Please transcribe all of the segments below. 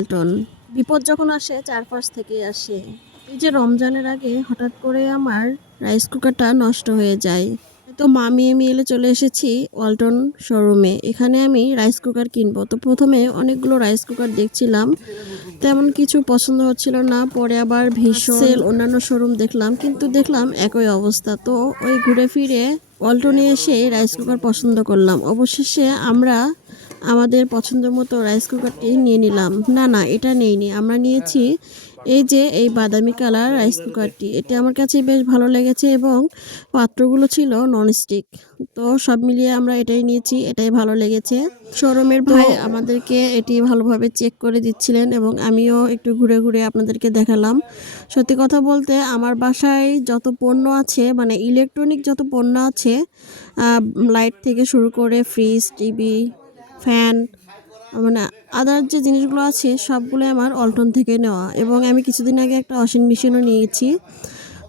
ওয়ালটন। বিপদ যখন আসে চারপাশ থেকে আসে। এই যে রমজানের আগে হঠাৎ করে আমার রাইস কুকারটা নষ্ট হয়ে যায়। তো মামি আমি এলে চলে এসেছি ওয়ালটন শোরুমে। এখানে আমি রাইস কুকার কিনবো। তো প্রথমে অনেকগুলো রাইস কুকার দেখছিলাম, তেমন কিছু পছন্দ হচ্ছিল না। পরে আবার ভীষণ অন্যান্য শোরুম দেখলাম, কিন্তু দেখলাম একই অবস্থা। তো ওই ঘুরে ফিরে ওয়ালটনে এসে রাইস কুকার পছন্দ করলাম। অবশেষে আমরা আমাদের পছন্দ মতো রাইস কুকারটি নিয়ে নিলাম। না, এটা নেইনি, আমরা নিয়েছি এই যে এই বাদামি কালার রাইস কুকারটি। এটা আমার কাছে বেশ ভালো লেগেছে এবং পাত্রগুলো ছিল ননস্টিক। তো সব মিলিয়ে আমরা এটাই নিয়েছি, এটাই ভালো লেগেছে। শোরুমের ভাই আমাদেরকে এটি ভালোভাবে চেক করে দিচ্ছিলেন এবং আমিও একটু ঘুরে ঘুরে আপনাদেরকে দেখালাম। সত্যি কথা বলতে আমার বাসায় যত পণ্য আছে, মানে ইলেকট্রনিক যত পণ্য আছে, লাইট থেকে শুরু করে ফ্রিজ, টিভি, ফ্যান, মানে আদার যে জিনিসগুলো আছে সবগুলো আমার ওয়ালটন থেকে নেওয়া। এবং আমি কিছুদিন আগে একটা ওয়াশিং মেশিনও নিয়েছি।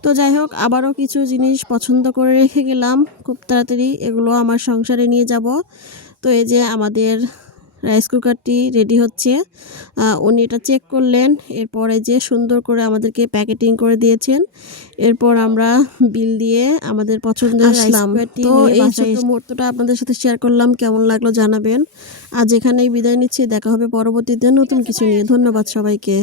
তো যাই হোক, আবারও কিছু জিনিস পছন্দ করে রেখে গেলাম খুব তাড়াতাড়ি, এগুলো আমার সংসারে নিয়ে যাব। তো এই যে আমাদের রাইস কুকারটি রেডি হচ্ছে। উনি এটা চেক করলেন, এরপরে যে সুন্দর করে আমাদেরকে প্যাকেটিং করে দিয়েছেন। এরপর আমরা বিল দিয়ে আমাদের পছন্দের রাইস কুকারটি নিয়ে এই ছোট্ট মুহূর্তটা আপনাদের সাথে শেয়ার করলাম। কেমন লাগলো জানাবেন। আজ এখানেই বিদায় নিচ্ছি, দেখা হবে পরবর্তীতে নতুন কিছু নিয়ে। ধন্যবাদ সবাইকে।